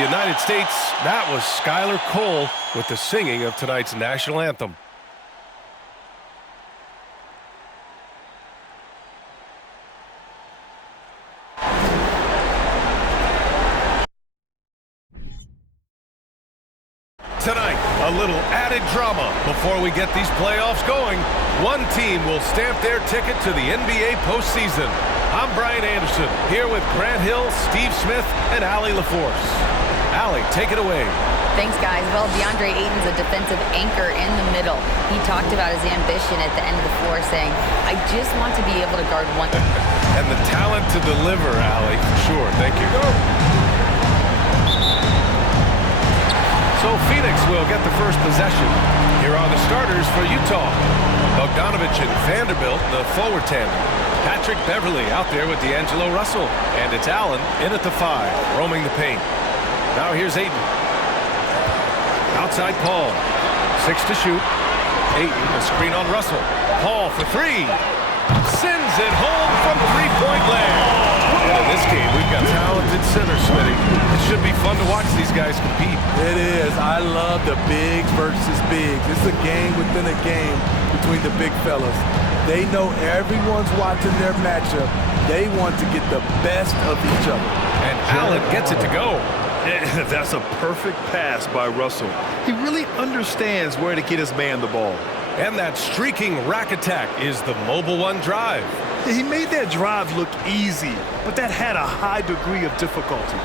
United States, that was Skylar Cole with the singing of tonight's national anthem. Tonight, a little added drama before we get these playoffs going. One team will stamp their ticket to the NBA postseason. I'm Brian Anderson, here with Grant Hill, Steve Smith, and Allie LaForce. Allie, take it away. Thanks, guys. Well, DeAndre Ayton's a defensive anchor in the middle. He talked about his ambition at the end of the floor, saying, I just want to be able to guard one. And the talent to deliver, Allie, for sure. Thank you. So Phoenix will get the first possession. Here are the starters for Utah. Bogdanovich and Vanderbilt, the forward tandem. Patrick Beverley out there with D'Angelo Russell. And it's Allen in at the 5, roaming the paint. Now here's Ayton. Outside Paul. 6 to shoot. Ayton, a screen on Russell. Paul for 3. Sends it home from three-point land. And in this game, we've got talented centers, Smitty. It should be fun to watch these guys compete. It is. I love the bigs versus bigs. It's a game within a game between the big fellas. They know everyone's watching their matchup. They want to get the best of each other. And Allen gets it to go. That's a perfect pass by Russell. He really understands where to get his man the ball. And that streaking rack attack is the Mobile One drive. He made that drive look easy, but that had a high degree of difficulty.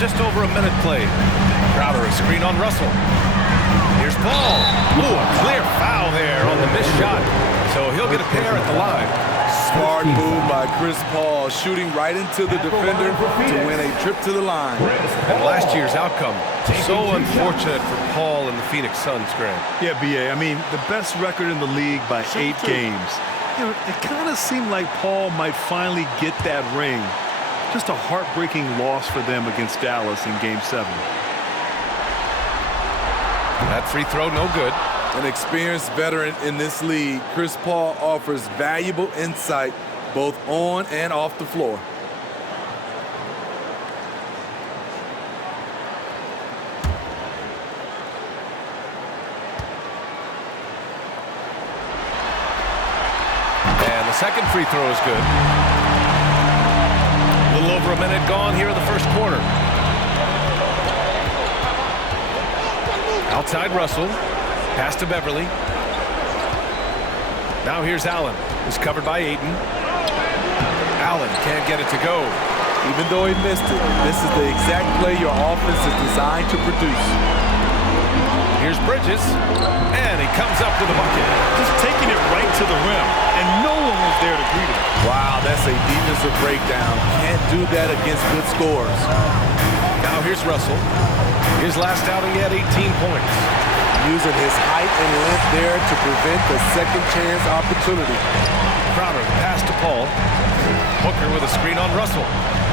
Just over a minute played. Crowder, a screen on Russell. Here's Paul. Ooh, a clear foul there on the missed shot. So he'll get a pair at the line. Smart move by Chris Paul, shooting right into the defender to win a trip to the line. And last year's outcome, so unfortunate for Paul and the Phoenix Suns, Grant. Yeah, B.A., I mean, the best record in the league by 8 games. You know, it kind of seemed like Paul might finally get that ring. Just a heartbreaking loss for them against Dallas in Game 7. That free throw, no good. An experienced veteran in this league, Chris Paul offers valuable insight both on and off the floor. And the second free throw is good. A little over a minute gone here in the first quarter. Outside Russell. Pass to Beverley. Now here's Allen. He's covered by Ayton. Allen can't get it to go. Even though he missed it, this is the exact play your offense is designed to produce. Here's Bridges. And he comes up with a bucket. Just taking it right to the rim. And no one was there to greet him. Wow, that's a defensive breakdown. Can't do that against good scores. Now here's Russell. His last outing, he had 18 points. Using his height and length there to prevent the second chance opportunity. Crowder, pass to Paul. Booker with a screen on Russell.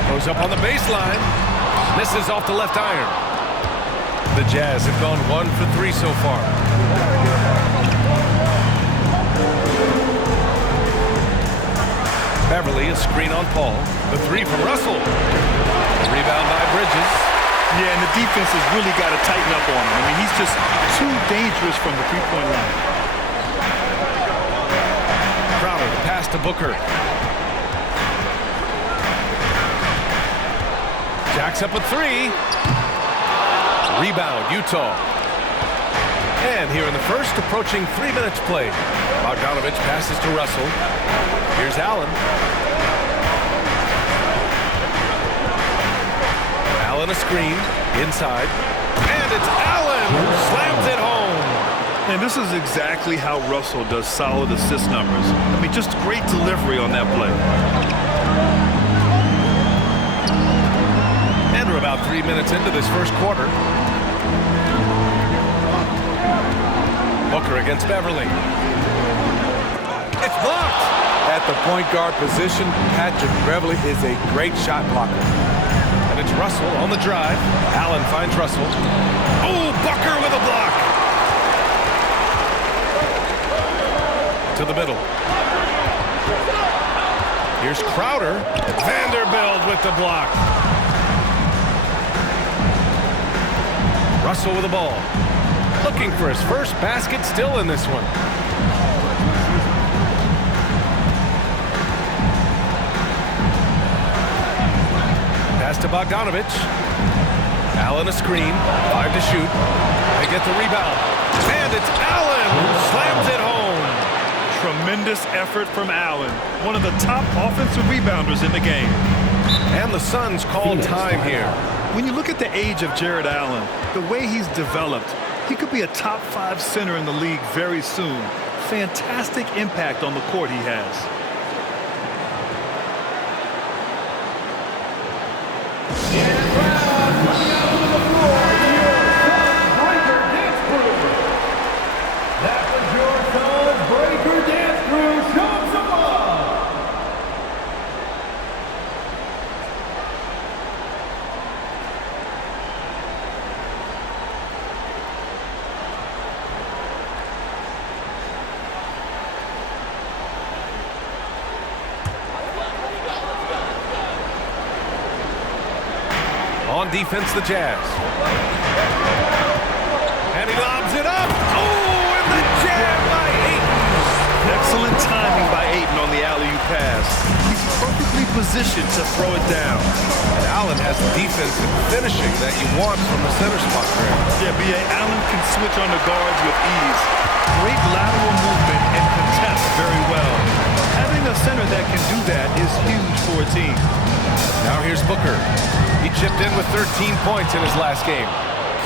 Goes up on the baseline. Misses off the left iron. The Jazz have gone 1 for 3 so far. Beverley, a screen on Paul. The 3 from Russell. Rebound by Bridges. Yeah, and the defense has really got to tighten up on him. I mean, he's just too dangerous from the three-point line. Crowder, the pass to Booker. Jacks up a 3. Rebound, Utah. And here in the first, approaching 3 minutes played. Bogdanovich passes to Russell. Here's Allen. Allen a screen, inside. And it's Allen who slams it home. And this is exactly how Russell does solid assist numbers. I mean, just great delivery on that play. And we're about 3 minutes into this first quarter. Booker against Beverley. It's blocked. the point guard position, Patrick Beverly is a great shot blocker. And it's Russell on the drive. Allen finds Russell. Oh, Bucker with a block. To the middle. Here's Crowder. Vanderbilt with the block. Russell with the ball. Looking for his first basket, still in this one. Pass to Bogdanovich. Allen a screen. 5 to shoot. They get the rebound. And it's Allen who slams it home. Tremendous effort from Allen, one of the top offensive rebounders in the game. And the Suns called time here. When you look at the age of Jared Allen, the way he's developed, he could be a top 5 center in the league very soon. Fantastic impact on the court he has. On defense, the Jazz. And he lobs it up. Oh, and the jam by Ayton. Excellent timing by Ayton on the alley-oop pass. He's perfectly positioned to throw it down. And Allen has the defense and finishing that you want from the center spot there. Yeah, B.A. Allen can switch on the guards with ease. Great lateral movement and contest very well. Having a center that can do that is huge for a team. Now here's Booker. He chipped in with 13 points in his last game.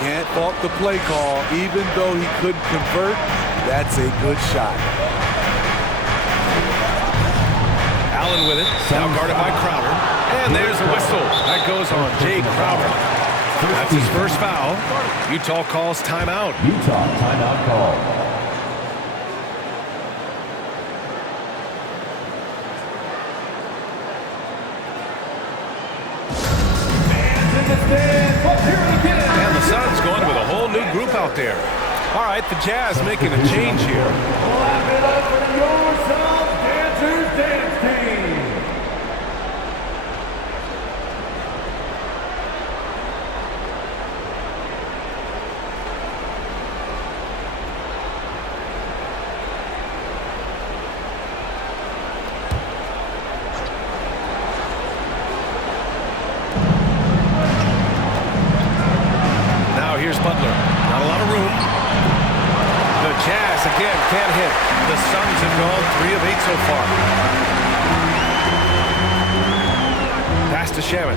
Can't fault the play call. Even though he couldn't convert, that's a good shot. Allen with it. Now guarded by Crowder. And there's a whistle. That goes on Jay Crowder. That's his first foul. Utah calls timeout. Utah timeout call. And the Suns going with a whole new group out there. All right, the Jazz making a change here. Clap it up for your South Dancers Dance Team. Here's Butler. Not a lot of room. The Jazz, again, can't hit. The Suns have gone 3 of 8 so far. Pass to Shaman.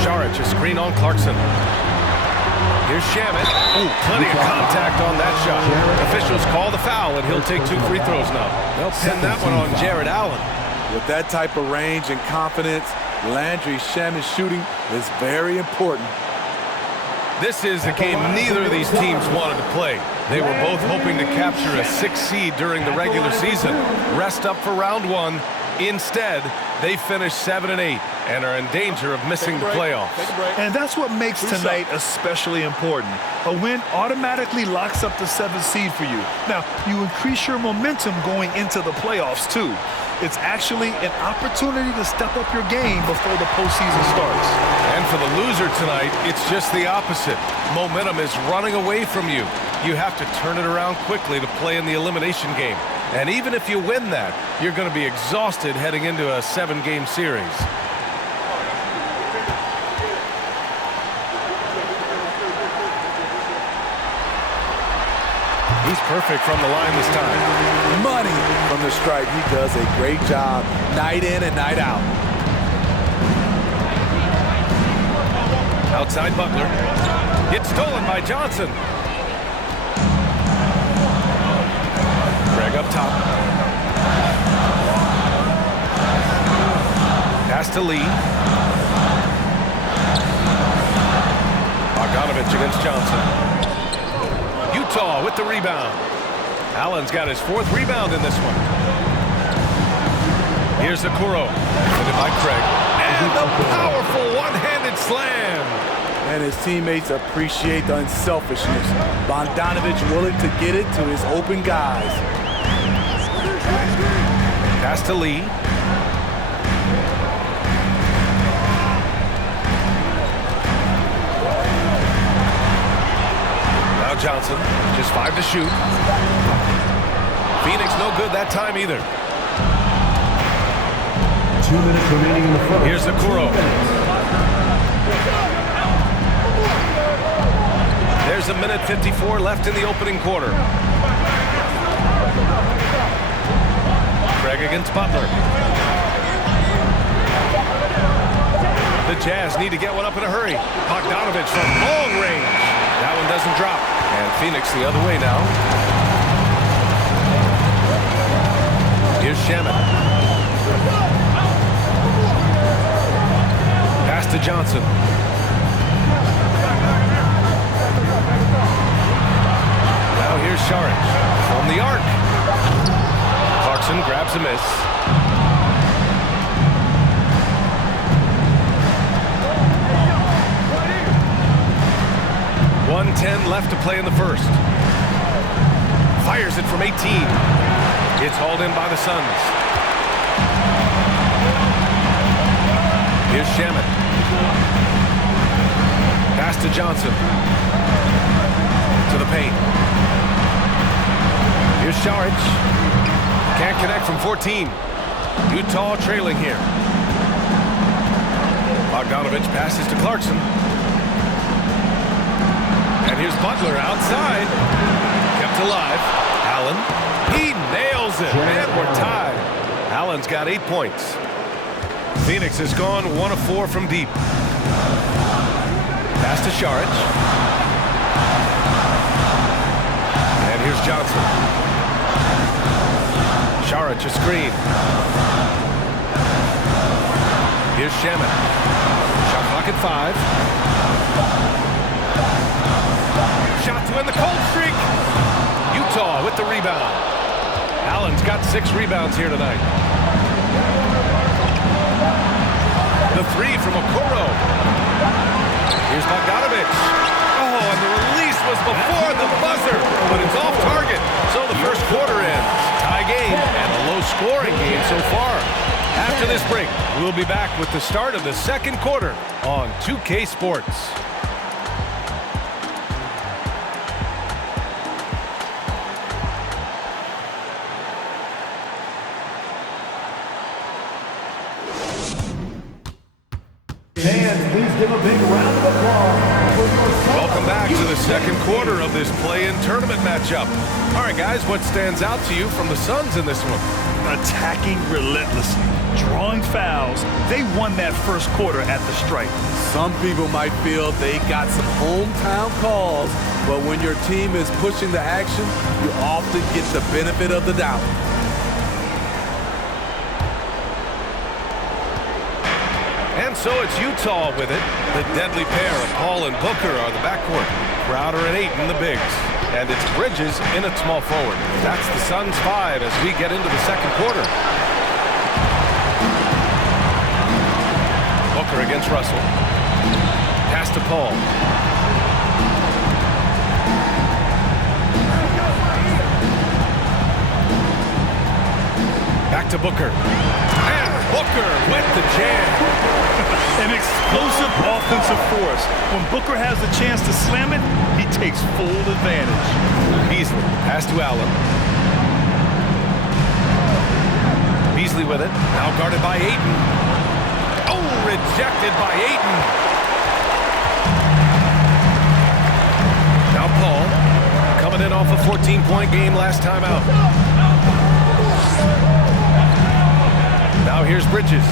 Saric, a screen on Clarkson. Here's Shaman. Ooh, plenty of contact on that shot. Officials call the foul, and he'll take 2 free throws now. They'll pin that one on Jared Allen. With that type of range and confidence, Landry Shaman's shooting is very important. This is a game neither of these teams wanted to play. They were both hoping to capture a 6th seed during the regular season. Rest up for round 1. Instead, they finished 7 and 8 and are in danger of missing the playoffs. And that's what makes tonight especially important. A win automatically locks up the 7th seed for you. Now, you increase your momentum going into the playoffs, too. It's actually an opportunity to step up your game before the postseason starts. And for the loser tonight, it's just the opposite. Momentum is running away from you. You have to turn it around quickly to play in the elimination game. And even if you win that, you're going to be exhausted heading into a 7-game series. He's perfect from the line this time. Money from the stripe. He does a great job night in and night out. Outside Butler. It's stolen by Johnson. Greg up top. Pass to Lee. Bogdanovich against Johnson. Utah with the rebound. Allen's got his 4th rebound in this one. Here's Okoro, defended by Craig. And the powerful one-handed slam. And his teammates appreciate the unselfishness. Bogdanovich willing to get it to his open guys. Pass to Lee. Now Johnson, just 5 to shoot. Phoenix no good that time either. 2 minutes remaining in the first. Here's Okoro. There's a minute 54 left in the opening quarter. Craig against Butler. The Jazz need to get one up in a hurry. Bogdanovich from long range. That one doesn't drop. And Phoenix the other way now. Here's Shaman. Pass to Johnson. Now here's Saric from the arc. Clarkson grabs a miss. .110 left to play in the first. Fires it from 18. It's hauled in by the Suns. Here's Shaman. Pass to Johnson. To the paint. Here's Saric. Can't connect from 14. Utah trailing here. Bogdanovich passes to Clarkson. And here's Butler outside. Kept alive. Allen. He nails it. And we're tied. Allen's got 8 points. Phoenix has gone 1 of 4 from deep. Pass to Saric. And here's Johnson. Saric a screen. Here's Shaman. Shot clock at 5. Shot to end the cold streak. Utah with the rebound. Allen's got 6 rebounds here tonight. The 3 from Okoro. Here's Bogdanovich. Oh, and the release was before the buzzer, but it's off target. So the first quarter ends. Tie game and a low-scoring game so far. After this break, we'll be back with the start of the second quarter on 2K Sports. Fans, please give a big round of applause for your Welcome back to the second quarter of this play-in tournament matchup. All right, guys, what stands out to you from the Suns in this one? Attacking relentlessly, drawing fouls. They won that first quarter at the stripe. Some people might feel they got some hometown calls, but when your team is pushing the action, you often get the benefit of the doubt. And so it's Utah with it. The deadly pair of Paul and Booker are the backcourt. Crowder and Ayton the bigs. And it's Bridges in at small forward. That's the Suns 5 as we get into the second quarter. Booker against Russell. Pass to Paul. Back to Booker. And Booker with the jam. An explosive offensive force. When Booker has the chance to slam it, he takes full advantage. Beasley, pass to Allen. Beasley with it, now guarded by Ayton. Oh, rejected by Ayton. Now Paul, coming in off a 14-point game last time out. Now here's Bridges.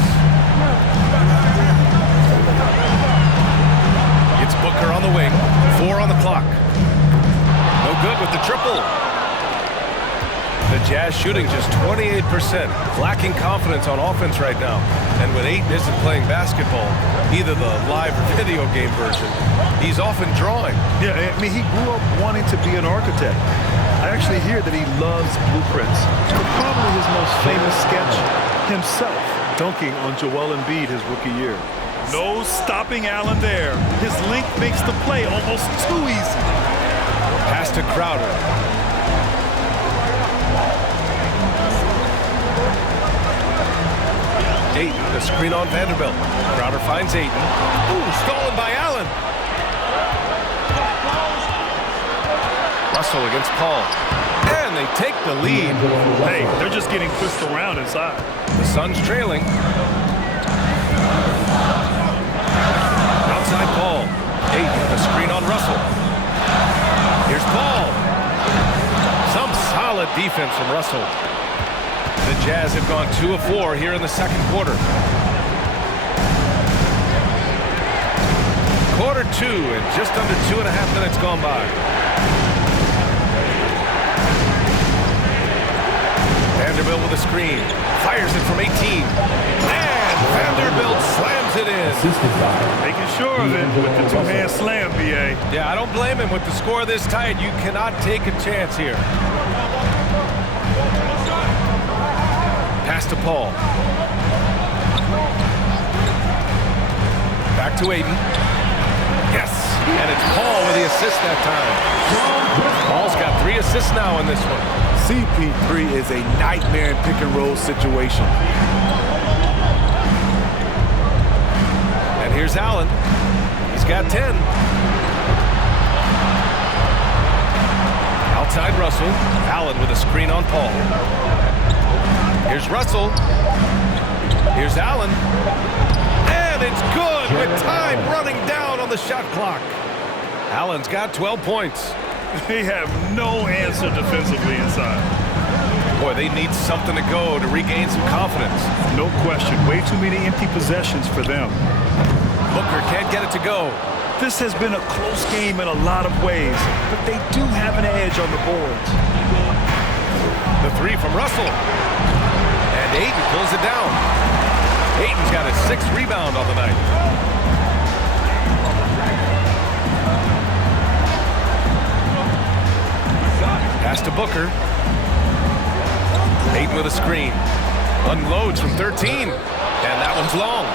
It's Booker on the wing, 4 on the clock. No good with the triple. The Jazz shooting just 28%, lacking confidence on offense right now. And when Ayton isn't playing basketball, either the live or video game version, he's often drawing. Yeah, I mean, he grew up wanting to be an architect. I actually hear that he loves blueprints. But probably his most famous sketch, himself dunking on Joel Embiid his rookie year. No stopping Allen there. His length makes the play almost too easy. Pass to Crowder. Ayton, the screen on Vanderbilt. Crowder finds Ayton. Ooh, stolen by Allen. Russell against Paul. And they take the lead. Hey, they're just getting pushed around inside. The Suns trailing. Outside Paul. Ayton, the screen on Russell. Here's Paul. Some solid defense from Russell. The Jazz have gone 2 of 4 here in the second quarter. Quarter 2 and just under 2.5 minutes gone by. Vanderbilt with a screen. Fires it from 18. And Vanderbilt slams it in. Making sure of it with the two-hand slam, B.A. Yeah, I don't blame him. With the score this tight, you cannot take a chance here. Pass to Paul. Back to Ayton. Yes, and it's Paul with the assist that time. Paul's got 3 assists now in this one. CP3 is a nightmare in pick-and-roll situation. And here's Allen. He's got 10. Outside Russell. Allen with a screen on Paul. Here's Russell. Here's Allen. And it's good with time running down on the shot clock. Allen's got 12 points. They have no answer defensively inside. Boy, they need something to go to regain some confidence. No question. Way too many empty possessions for them. Booker can't get it to go. This has been a close game in a lot of ways, but they do have an edge on the boards. The 3 from Russell. And Ayton pulls it down. Ayton's got his 6th rebound on the night. Pass to Booker. Ayton with a screen. Unloads from 13. And that one's long.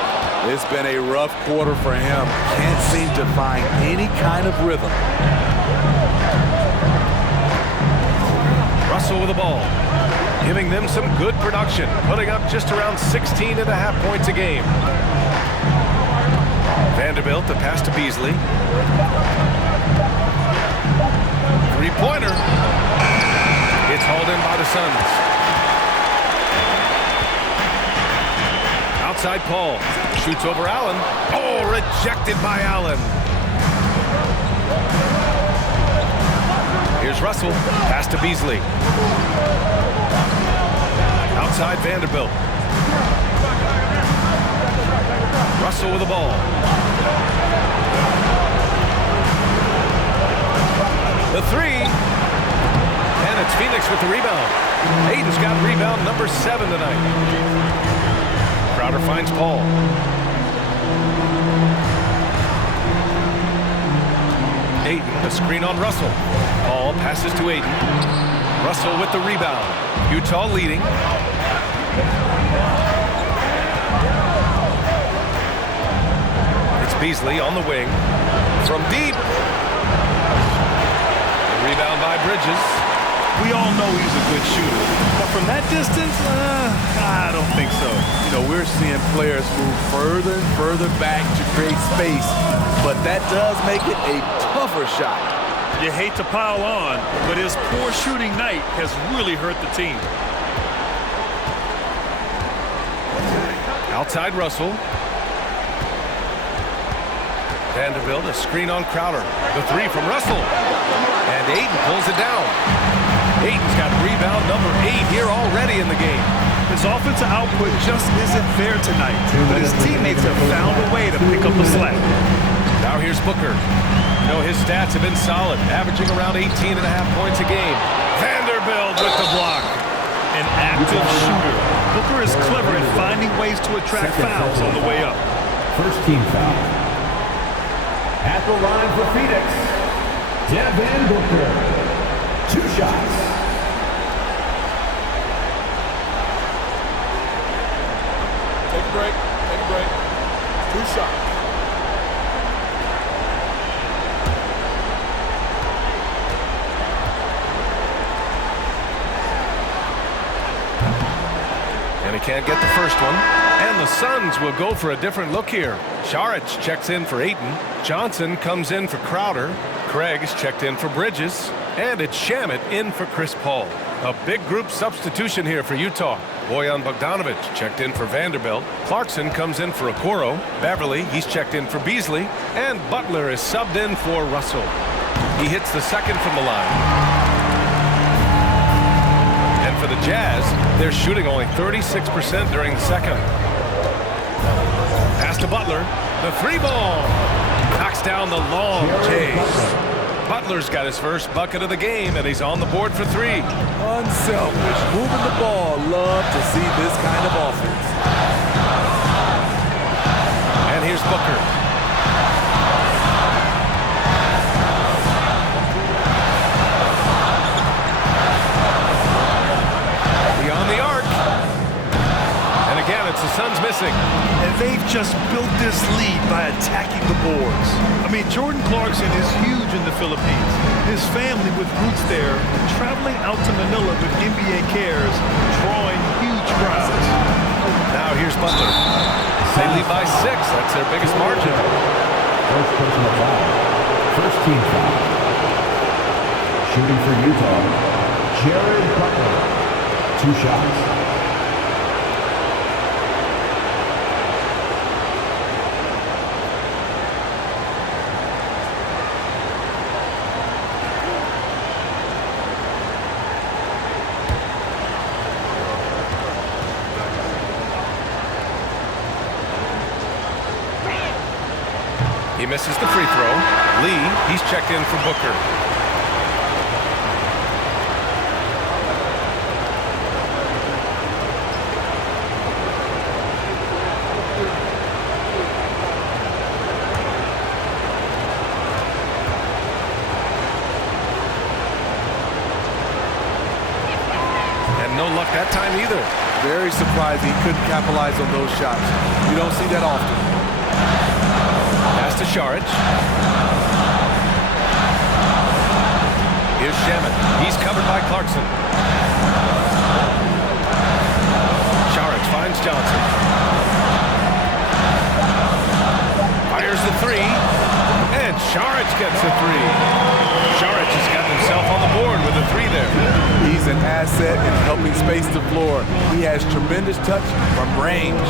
It's been a rough quarter for him. Can't seem to find any kind of rhythm. Russell with the ball. Giving them some good production. Putting up just around 16.5 points a game. Vanderbilt, the pass to Beasley. Three-pointer. It's hauled in by the Suns. Outside Paul. Shoots over Allen. Oh, rejected by Allen. Here's Russell. Pass to Beasley. Outside Vanderbilt. Russell with the ball. The 3. And it's Phoenix with the rebound. Ayton's got rebound number 7 tonight. Crowder finds Paul. Ayton, the screen on Russell. Paul passes to Ayton. Russell with the rebound. Utah leading. It's Beasley on the wing. From deep. The rebound by Bridges. We all know he's a good shooter. But from that distance, I don't think so. You know, we're seeing players move further and further back to create space, but that does make it a tougher shot. You hate to pile on, but his poor shooting night has really hurt the team. Outside Russell. Vanderbilt, a screen on Crowder. The 3 from Russell. And Ayton pulls it down. Ayton's got rebound number 8 here already in the game. His offensive output just isn't there tonight, but his teammates have found a way to pick up the slack. Now here's Booker. You know, his stats have been solid, averaging around 18.5 points a game. Vanderbilt with the block. An active shooter. Booker is clever at finding ways to attract fouls on the way up. First team foul. At the line for Phoenix, Devin Booker. 2 shots. Take a break. Take a break. 2 shots. And he can't get the first one. And the Suns will go for a different look here. Saric checks in for Ayton. Johnson comes in for Crowder. Craig's checked in for Bridges. And it's Shamet in for Chris Paul. A big group substitution here for Utah. Bojan Bogdanovic checked in for Vanderbilt. Clarkson comes in for Okoro. Beverly, he's checked in for Beasley. And Butler is subbed in for Russell. He hits the second from the line. And for the Jazz, they're shooting only 36% during the second. Pass to Butler. The 3-ball. Knocks down the long chase. Butler's got his first bucket of the game, and he's on the board for 3. Unselfish. Moving the ball. Love to see this kind of offense. And here's Booker. Beyond the arc. And again, it's the Suns missing. And they've just built this lead by attacking the boards. I mean, Jordan Clarkson is huge in the Philippines. His family with roots there, traveling out to Manila with NBA cares, drawing huge crowds. Now here's Butler. They lead by 6. That's their biggest margin. First personal foul. First team foul. Shooting for Utah, Jared Butler. 2 shots. He misses the free throw. Lee, he's checked in for Booker. And no luck that time either. Very surprising. He couldn't capitalize on those shots. You don't see that often. Pass to Saric. Here's Shamet. He's covered by Clarkson. Saric finds Johnson. Fires the 3. And Saric gets the 3. Saric has got himself on the board with a 3 there. He's an asset in helping space the floor. He has tremendous touch from range.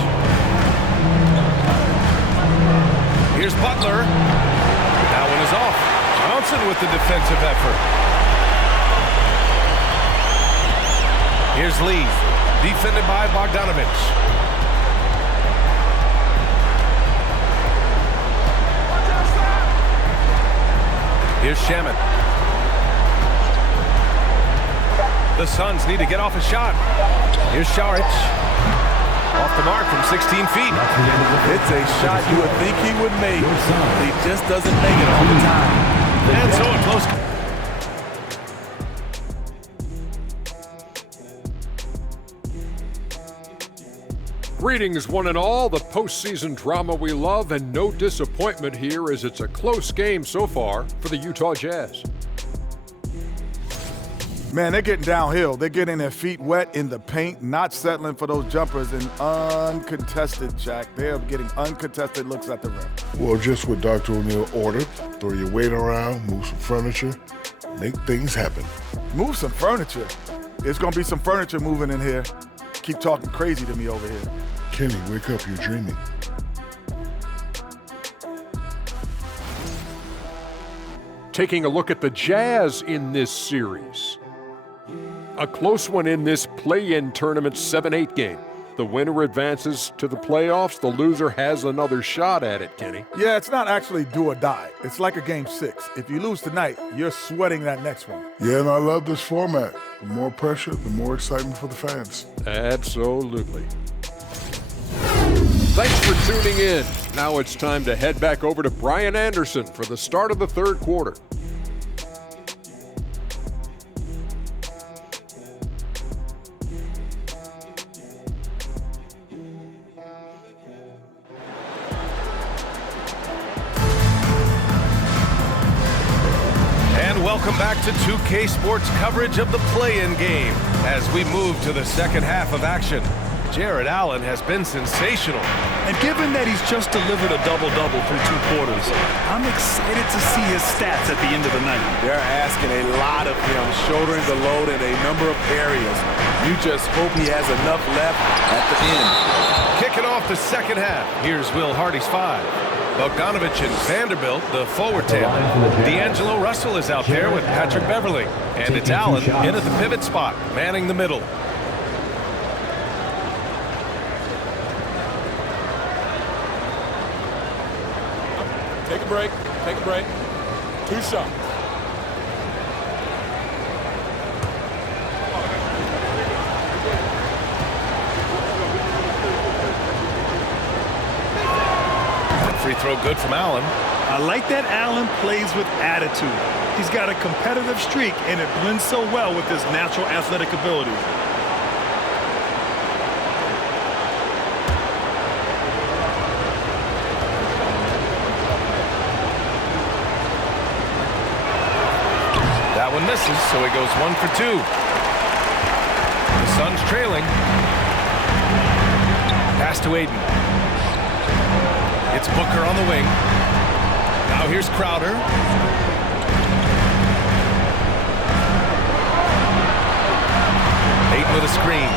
Here's Butler. That one is off. Johnson with the defensive effort. Here's Lee. Defended by Bogdanovic. Here's Shamet. The Suns need to get off a shot. Here's Saric. Off the mark from 16 feet. It's a shot you would think he would make. He just doesn't make it all the time. And so a close. Greetings, one and all. The postseason drama we love, and no disappointment here as it's a close game so far for the Utah Jazz. Man, they're getting downhill. They're getting their feet wet in the paint, not settling for those jumpers and uncontested, Jack. They're getting uncontested looks at the rim. Well, just what Dr. O'Neal ordered. Throw your weight around, move some furniture, make things happen. Move some furniture. There's going to be some furniture moving in here. Keep talking crazy to me over here. Kenny, wake up, you're dreaming. Taking a look at the Jazz in this series. A close one in this play-in tournament 7-8 game. The winner advances to the playoffs. The loser has another shot at it, Kenny. Yeah, it's not actually do or die. It's like a game 6. If you lose tonight, you're sweating that next one. Yeah, and I love this format. The more pressure, the more excitement for the fans. Absolutely. Thanks for tuning in. Now it's time to head back over to Brian Anderson for the start of the third quarter. welcome back to 2K Sports coverage of the play-in game as we move to the second half of action. Jared Allen has been sensational. And given that he's just delivered a double-double through 2 quarters, I'm excited to see his stats at the end of the night. They're asking a lot of him, shouldering the load in a number of areas. You just hope he has enough left at the end. Kicking off the second half, here's Will Hardy's 5. Bogdanovich and Vanderbilt, the forward tandem. D'Angelo Russell is out there with Patrick Beverly. And it's Allen in at the pivot spot, manning the middle. Take a break. Take a break. 2 shots. Free throw good from Allen. I like that Allen plays with attitude. He's got a competitive streak, and it blends so well with his natural athletic ability. That one misses, so he goes 1 for 2. The Suns trailing. Pass to Aiden. It's Booker on the wing. Now here's Crowder. Aiden with a screen.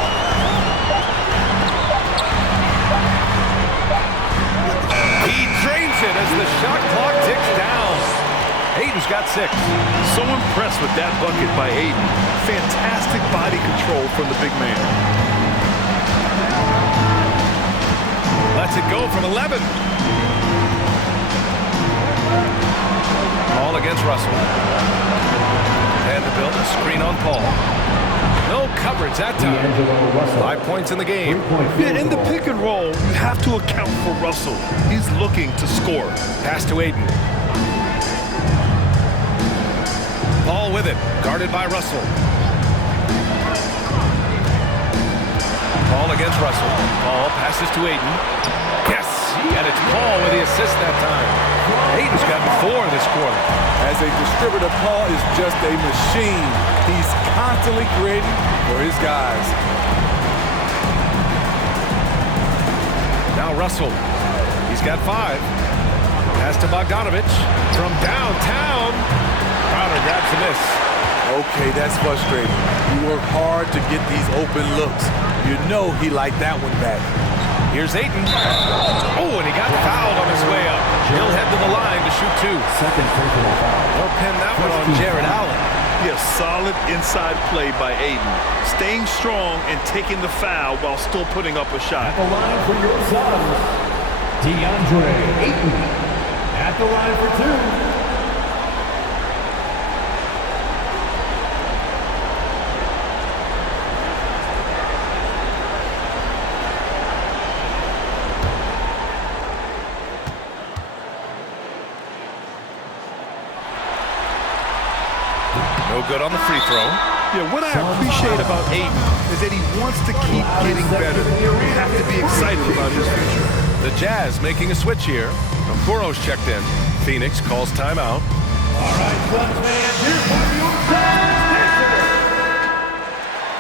He drains it as the shot clock ticks down. Aiden's got 6. So impressed with that bucket by Aiden. Fantastic body control from the big man. Lets it go from 11. Ball against Russell. Vanderbilt, a screen on Paul. No coverage that time. 5 points in the game. Yeah, in the pick and roll, you have to account for Russell. He's looking to score. Pass to Aiden. Paul with it, guarded by Russell. Paul against Russell. Paul passes to Aiden. Yes, and it's Paul with the assist that time. Aiden's got 4 this quarter. As a distributor, Paul is just a machine. He's constantly creating for his guys. Now Russell. He's got 5. Pass to Bogdanovich. From downtown. Crowder grabs the miss. Okay, that's frustrating. You work hard to get these open looks. You know he liked that one back. Here's Aiden. Oh, and he got fouled on his way up. He'll head to the line to shoot 2. They'll pin that one on Jared Allen. Yeah, solid inside play by Aiden. Staying strong and taking the foul while still putting up a shot. The line for your Suns, DeAndre Ayton. At the line for 2. No good on the free throw. Yeah, what I appreciate about Aiden is that he wants to keep getting better. You have to be excited about his future. The Jazz making a switch here. Okoro's checked in. Phoenix calls timeout. All right, Suns fans, here's one of your Suns dancers.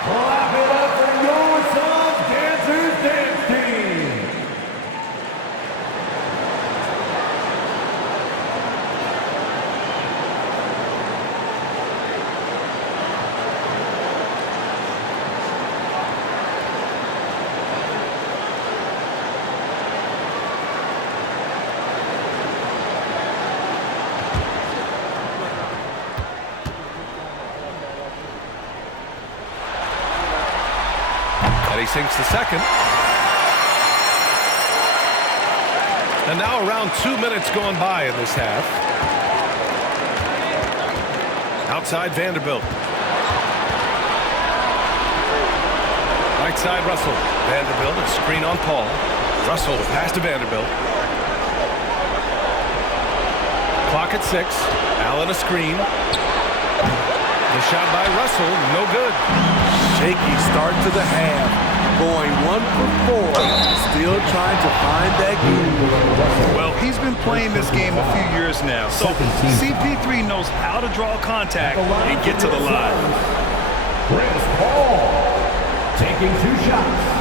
Clap it up for your Suns dancers dance team. And he sinks the second. And now around 2 minutes going by in this half. Outside Vanderbilt. Right side Russell. Vanderbilt, a screen on Paul. Russell pass to Vanderbilt. Clock at 6. Allen a screen. The shot by Russell, no good. Shaky start to the half. going 1 for 4, still trying to find that groove. Well, he's been playing this game a few years now, so CP3 knows how to draw contact and get to the line. Chris Paul taking 2 shots.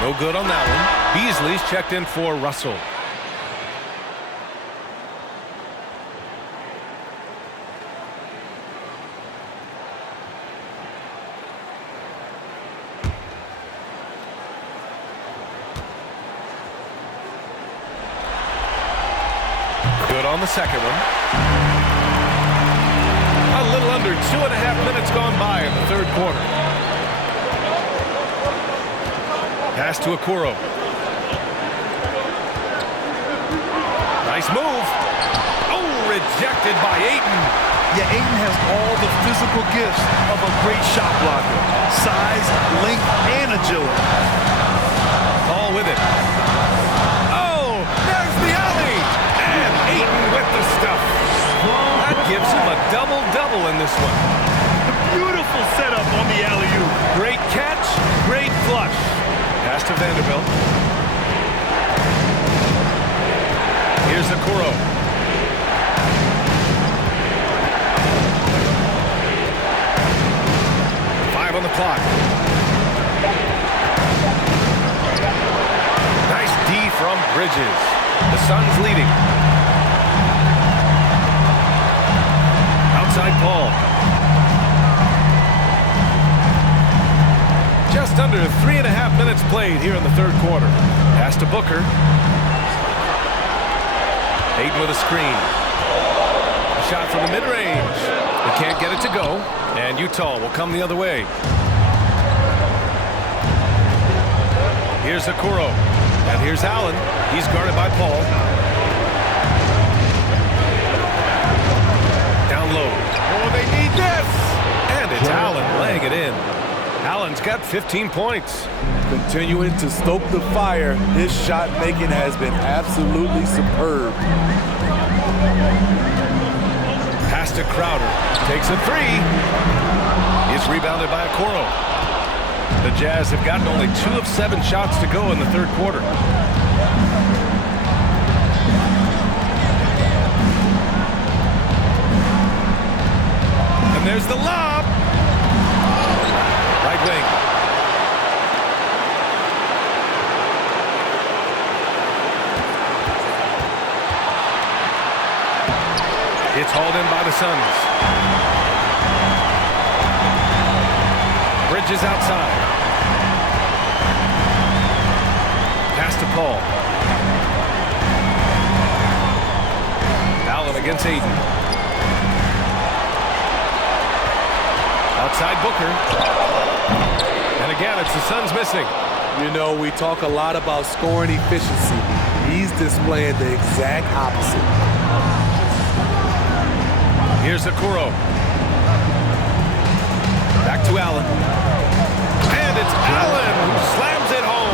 No good on that one. Beasley's checked in for Russell. Good on the second one. A little under 2.5 minutes gone by in the third quarter. Pass to Okoro. Nice move. Oh, rejected by Ayton. Yeah, Ayton has all the physical gifts of a great shot blocker. Size, length, and agility. Paul with it. Oh, there's the alley. And Ayton with the stuff. That gives him a double-double in this one. Beautiful setup on the alley-oop. Great catch, great flush. Pass to Vanderbilt. Here's Okoro. Five on the clock. Nice D from Bridges. The Suns leading. Outside Paul. Just under 3.5 minutes played here in the third quarter. Pass to Booker. Ayton with a screen. A shot from the mid-range. They can't get it to go, and Utah will come the other way. Here's Okoro, and here's Allen. He's guarded by Paul. Down low. Oh, they need this! And it's Allen laying it in. Allen's got 15 points. Continuing to stoke the fire, his shot making has been absolutely superb. Pass to Crowder. Takes a three. It's rebounded by Okoro. The Jazz have gotten only 2 of 7 shots to go in the third quarter. And there's the lob. Right wing. It's hauled in by the Suns. Bridges outside. Pass to Paul. Allen against Ayton. Outside Booker. And again, it's the Suns missing. You know, we talk a lot about scoring efficiency. He's displaying the exact opposite. Here's Okoro. Back to Allen. And it's Allen who slams it home.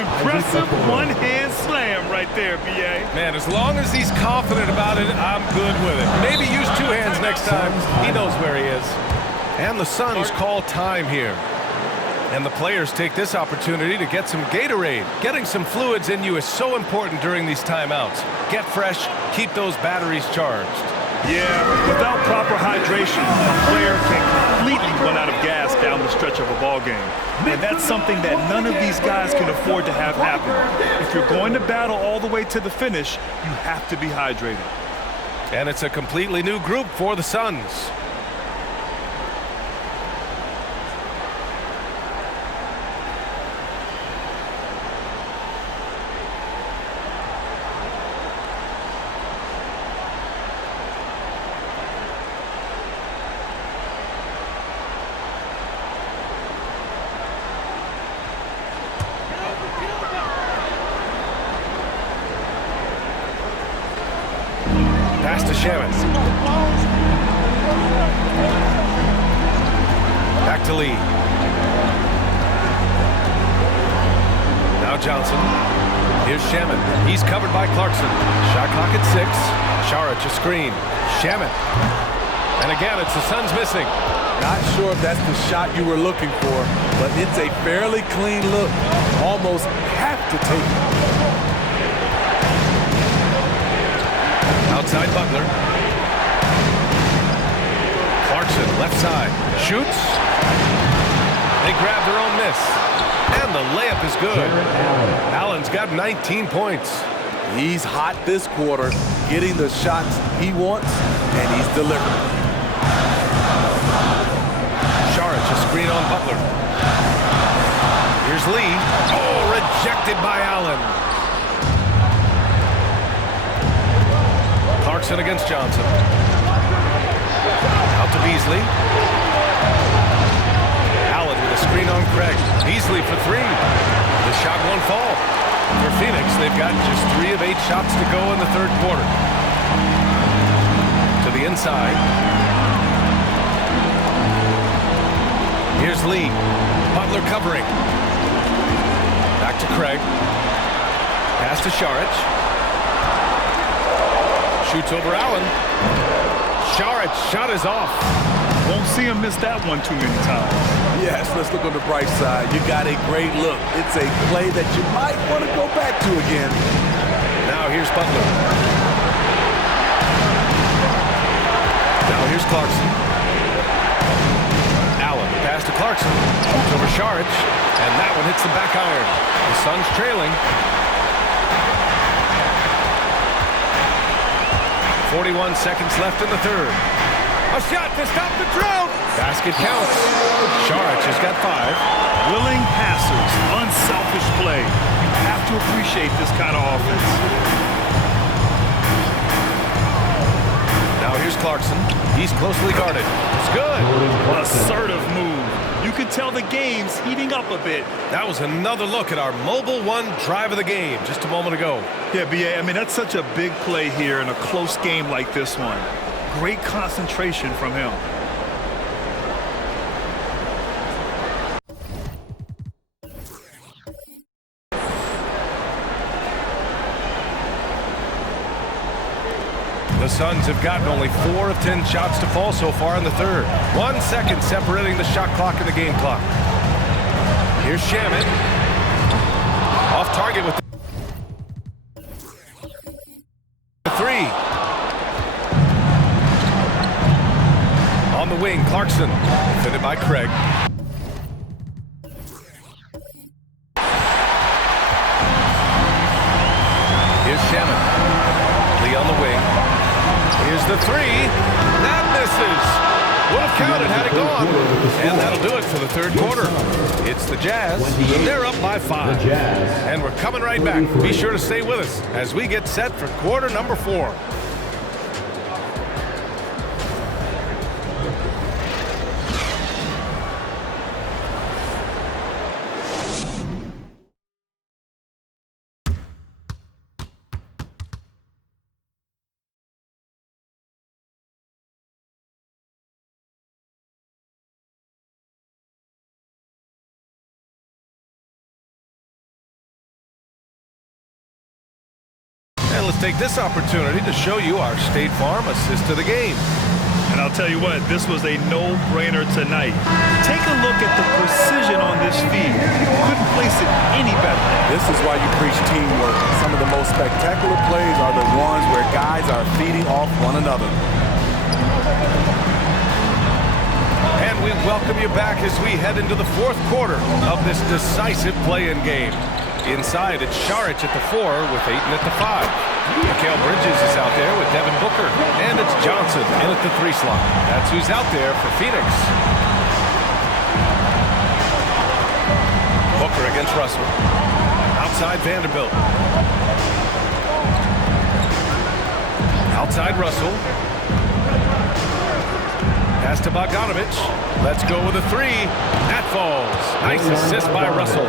Impressive one-hand slam right there, B.A. Man, as long as he's confident about it, I'm good with it. Maybe use 2 hands next time. He knows where he is. And the Suns call time here. And the players take this opportunity to get some Gatorade. Getting some fluids in you is so important during these timeouts. Get fresh, keep those batteries charged. Yeah, without proper hydration, a player can completely run out of gas down the stretch of a ball game. And that's something that none of these guys can afford to have happen. If you're going to battle all the way to the finish, you have to be hydrated. And it's a completely new group for the Suns. Pass to Shannon. Back to Lee. Johnson. Here's Shaman. He's covered by Clarkson. Shot clock at 6. Saric a screen. Shaman. And again, it's the Suns missing. Not sure if that's the shot you were looking for, but it's a fairly clean look. Almost have to take it. Outside Butler. Clarkson, left side. Shoots. They grab their own miss. And the layup is good. Allen's got 19 points. He's hot this quarter, getting the shots he wants, and he's delivering. Saric, a screen on Butler. Here's Lee. Oh, rejected by Allen. Clarkson against Johnson. Out to Beasley. Allen with a screen on Craig. Beasley for 3. The shot won't fall. For Phoenix, they've got just 3 of 8 shots to go in the third quarter. To the inside. Here's Lee. Butler covering. Back to Craig. Pass to Saric. Shoots over Allen. Saric, shot is off. Won't see him miss that one too many times. Yes, let's look on the bright side. You got a great look. It's a play that you might want to go back to again. Now here's Butler. Now here's Clarkson. Allen, pass to Clarkson. Shoots over Saric, and that one hits the back iron. The Suns trailing. 41 seconds left in the third. A shot to stop the drought. Basket counts. Saric has got 5. Willing passers, unselfish play. You have to appreciate this kind of offense. Now here's Clarkson. He's closely guarded. It's good. Assertive move. You could tell the game's heating up a bit. That was another look at our Mobile One drive of the game just a moment ago. Yeah, B.A., I mean, that's such a big play here in a close game like this one. Great concentration from him. The Suns have gotten only 4 of 10 shots to fall so far in the third. 1 second separating the shot clock and the game clock. Here's Shaman. Off target with the 3. On the wing, Clarkson. Defended by Craig. Here's Shaman. Lee on the wing. Here's the 3. That misses. Would have counted had it gone. And that'll do it for the third quarter. It's the Jazz. They're up by 5. And we're coming right back. Be sure to stay with us as we get set for quarter number 4. And let's take this opportunity to show you our State Farm assist to the game. And I'll tell you what, this was a no-brainer tonight. Take a look at the precision on this feed. Couldn't place it any better. This is why you preach teamwork. Some of the most spectacular plays are the ones where guys are feeding off one another. And we welcome you back as we head into the fourth quarter of this decisive play-in game. Inside, it's Saric at the 4 with Ayton at the 5. Mikal Bridges is out there with Devin Booker. And it's Johnson in at the 3 slot. That's who's out there for Phoenix. Booker against Russell. Outside Vanderbilt. Outside Russell. Pass to Bogdanovich. Let's go with a 3. That falls. Nice assist by Russell.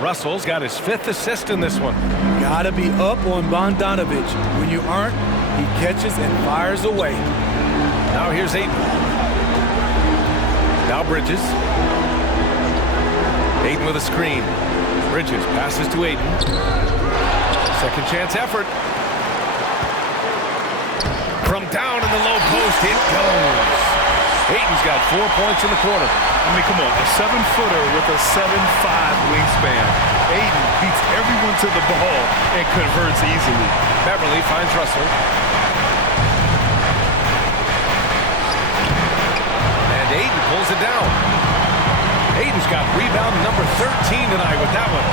Russell's got his 5th assist in this one. Gotta be up on Bogdanovich. When you aren't, he catches and fires away. Now here's Ayton. Now Bridges. Ayton with a screen. Bridges passes to Aiden. Second chance effort. From down in the low post, it goes. Aiden's got 4 points in the quarter. I mean, come on, a 7-footer with a 7'5" wingspan. Aiden beats everyone to the ball and converts easily. Beverly finds Russell. And Aiden pulls it down. Aiden's got rebound number 13 tonight with that one.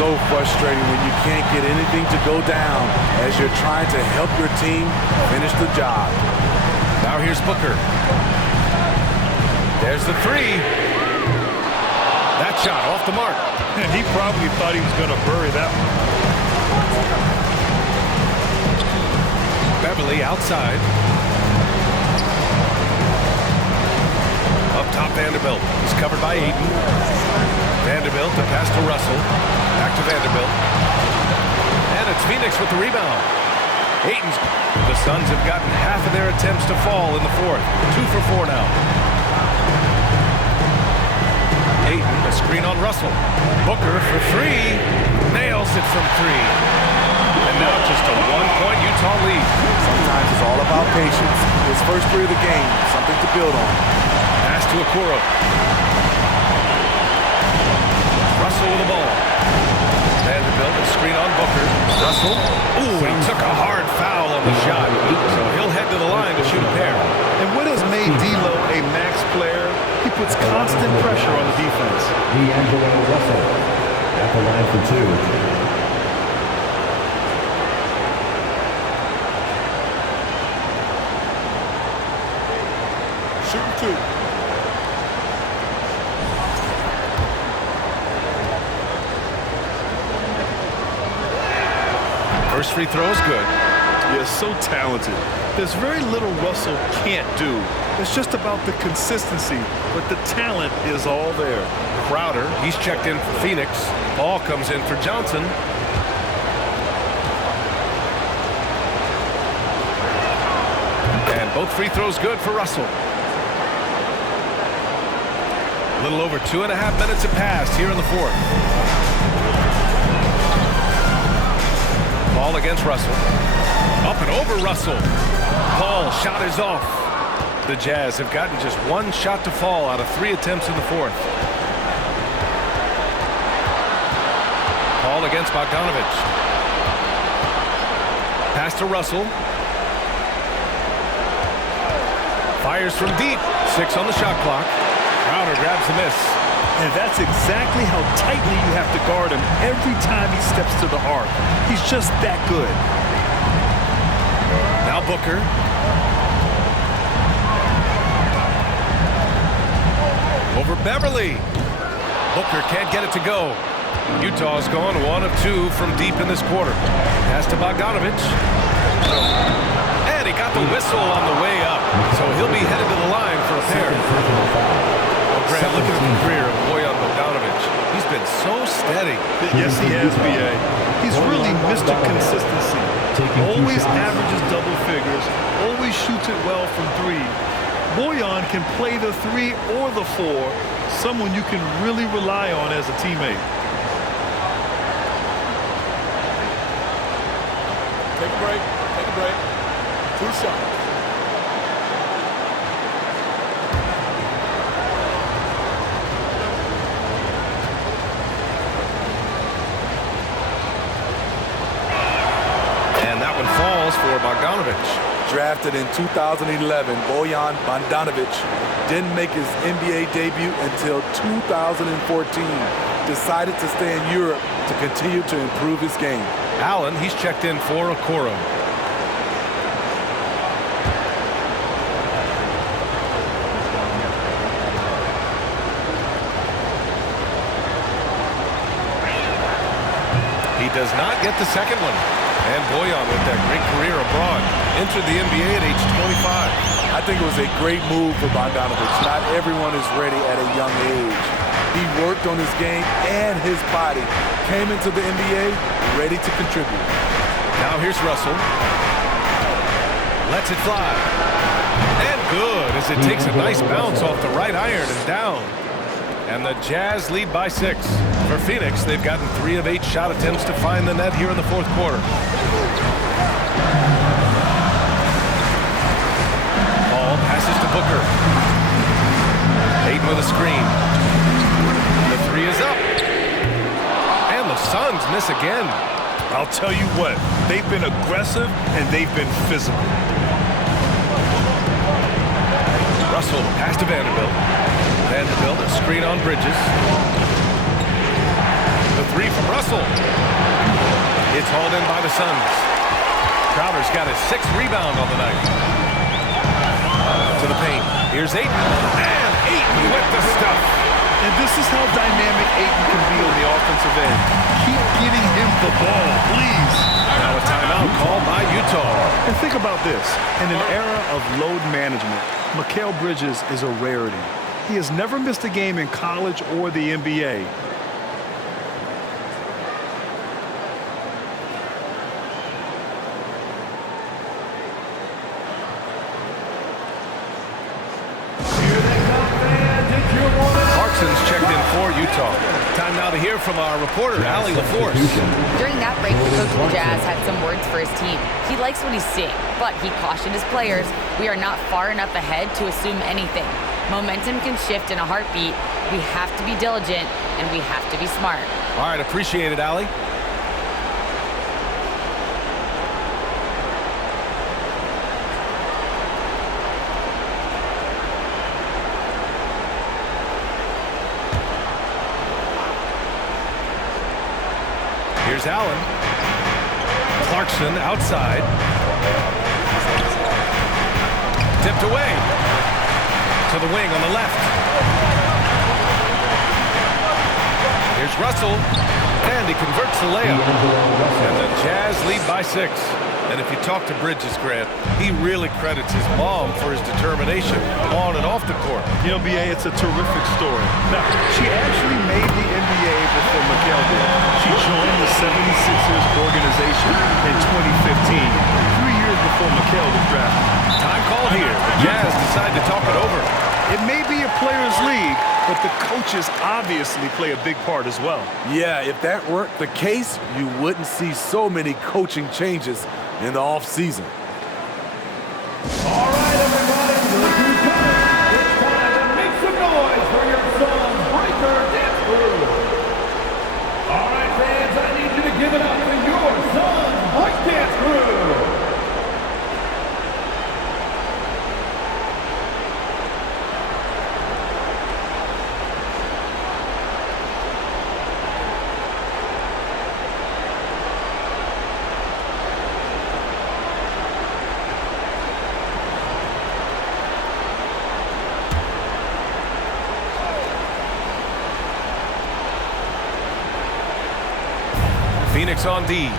So frustrating when you can't get anything to go down as you're trying to help your team finish the job. Now here's Booker. There's the three. That shot off the mark. And he probably thought he was going to bury that one. Beverly outside. Up top, Vanderbilt. He's covered by Aiden. Vanderbilt to pass to Russell. Back to Vanderbilt. And it's Phoenix with the rebound. Aiden's. The Suns have gotten half of their attempts to fall in the fourth. 2 for 4 now. Aiden, a screen on Russell. Booker for three. Nails it from three. And now just a 1-point Utah lead. Sometimes it's all about patience. His first three of the game, something to build on. Pass to Okoro. Russell with the ball. Vanderbilt, a screen on Booker. Russell. Ooh, he took a hard foul on the shot. So he'll head to the line to shoot a pair. And what has made D'Lo a max player? He puts constant pressure on the defense. D'Angelo Russell at the line for two. Shooting two. First free throw is good. He is so talented. There's very little Russell can't do. It's just about the consistency, but the talent is all there. Crowder, he's checked in for Phoenix. Ball comes in for Johnson. And both free throws good for Russell. A little over 2.5 minutes have passed here in the fourth. Ball against Russell. Up and over Russell. Paul, shot is off. The Jazz have gotten just one shot to fall out of 3 attempts in the fourth. Paul against Bogdanovich. Pass to Russell. Fires from deep. 6 on the shot clock. Crowder grabs the miss. And that's exactly how tightly you have to guard him every time he steps to the arc. He's just that good. Now Booker. Over Beverly. Booker can't get it to go. Utah's gone 1 of 2 from deep in this quarter. Pass to Bogdanovich. And he got the whistle on the way up. So he'll be headed to the line for a pair. Oh, Grant, look at the career of Bojan Bogdanovich. He's been so steady. Yes, he has, B.A. He's really Mr. Consistency. Always averages double figures. Always shoots it well from 3. Bojan can play the 3 or the 4. Someone you can really rely on as a teammate. Take a break. Take a break. 2 shots. And that one falls for Bogdanovich. Drafted in 2011, Bojan Bogdanovich didn't make his NBA debut until 2014. Decided to stay in Europe to continue to improve his game. Allen, he's checked in for Okoro. He does not get the second one. And Bojan with that great career abroad. Entered the NBA at age 25. I think it was a great move for Bogdanovich. Not everyone is ready at a young age. He worked on his game and his body. Came into the NBA ready to contribute. Now here's Russell. Lets it fly. And good as it takes a nice bounce off the right iron and down. And the Jazz lead by 6. For Phoenix, they've gotten 3 of 8 shot attempts to find the net here in the fourth quarter. Ball passes to Booker. Ayton with a screen. The 3 is up. And the Suns miss again. I'll tell you what, they've been aggressive and they've been physical. Russell pass to Vanderbilt. Vanderbilt, a screen on Bridges. The 3 from Russell. It's hauled in by the Suns. Crowder's got his 6th rebound on the night. To the paint. Here's Ayton. And Ayton with the stuff. And this is how dynamic Ayton can be on the offensive end. Keep getting him the ball, please. Now a timeout called by Utah. And think about this. In an era of load management, Mikal Bridges is a rarity. He has never missed a game in college or the NBA. Checked in for Utah. Time now to hear from our reporter, Allie LaForce. During that break, the coach of the Jazz had some words for his team. He likes what he's seeing, but he cautioned his players, we are not far enough ahead to assume anything. Momentum can shift in a heartbeat. We have to be diligent, and we have to be smart. All right, appreciate it, Allie. Here's Allen. Clarkson outside. Tipped away. To the wing on the left. Here's Russell. And he converts the layup. And the Jazz lead by 6. And if you talk to Bridges, Grant, he really credits his mom for his determination on and off the court. You know, B.A., it's a terrific story. Now, she actually made the NBA before Mikal did. She joined the 76ers organization in 2015, 3 years before Mikal was drafted. Time called here. The Jazz decide to talk it over. It may be a players' league, but the coaches obviously play a big part as well. Yeah, if that weren't the case, you wouldn't see so many coaching changes in the offseason. All right, everybody, look who's coming. It's time to make some noise for your Suns breaker dance crew. All right, fans, I need you to give it up for your Suns break dance crew. Phoenix on D.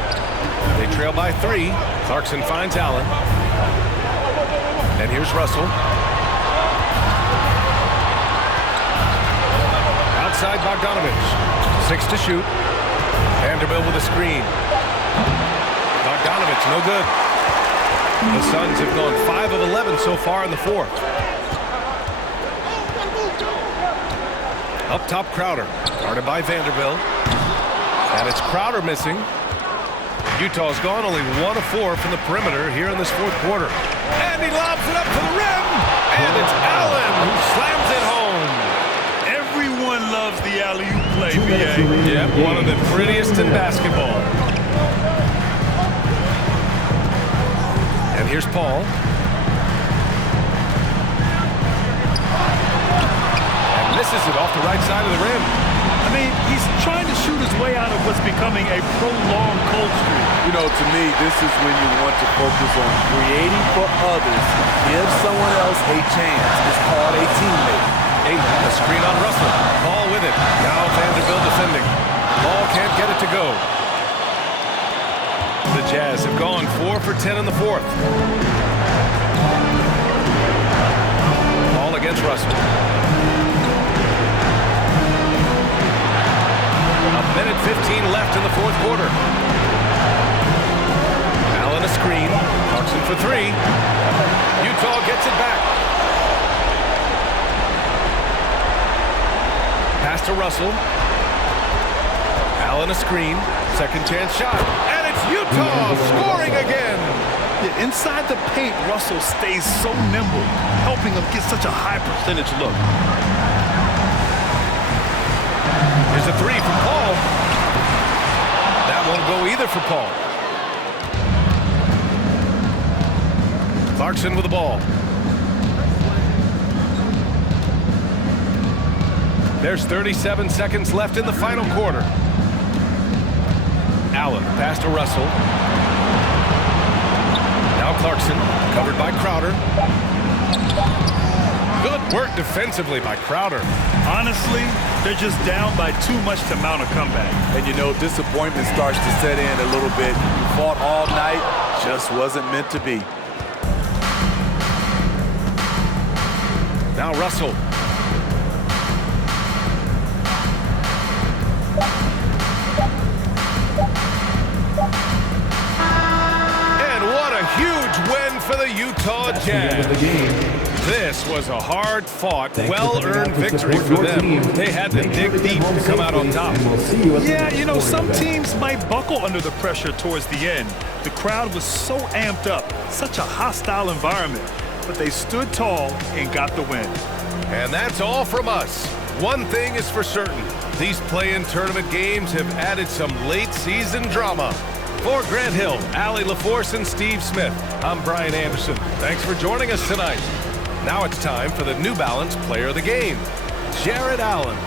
They trail by 3. Clarkson finds Allen. And here's Russell. Outside Bogdanovich. 6 to shoot. Vanderbilt with a screen. Bogdanovich, no good. The Suns have gone 5 of 11 so far in the fourth. Up top, Crowder. Guarded by Vanderbilt. And it's Crowder missing. Utah's gone only 1 of 4 from the perimeter here in this fourth quarter. And he lobs it up to the rim. And it's Allen who slams it home. Everyone loves the alley-oop play, B.A. Yeah, one of the prettiest in basketball. And here's Paul. And misses it off the right side of the rim. I mean, he's trying to shoot his way out of what's becoming a prolonged cold streak. You know, to me, this is when you want to focus on creating for others. Give someone else a chance. It's called a teammate. Ayton, a screen on Russell. Ball with it. Now Vanderbilt defending. Ball can't get it to go. The Jazz have gone 4 for 10 in the fourth. Ball against Russell. A minute 15 left in the fourth quarter. Allen a screen. Clarkson for 3. Utah gets it back. pass to Russell. Allen a screen. Second chance shot. And it's Utah scoring again. Yeah, inside the paint, Russell stays so nimble, helping him get such a high percentage look. Here's a three from Paul. That won't go either for Paul. Clarkson with the ball. There's 37 seconds left in the final quarter. Allen, pass to Russell. Now Clarkson, covered by Crowder. Good work defensively by Crowder. Honestly, they're just down by too much to mount a comeback. And you know, disappointment starts to set in a little bit. You fought all night, just wasn't meant to be. Now Russell. And what a huge win for the Utah Jazz. This was a hard-fought, well-earned victory for them. They had to dig deep to come out on top. Yeah, you know, some teams might buckle under the pressure towards the end. The crowd was so amped up, such a hostile environment. But they stood tall and got the win. And that's all from us. One thing is for certain. These play-in tournament games have added some late-season drama. For Grant Hill, Allie LaForce, and Steve Smith, I'm Brian Anderson. Thanks for joining us tonight. Now it's time for the New Balance Player of the Game, Jared Allen.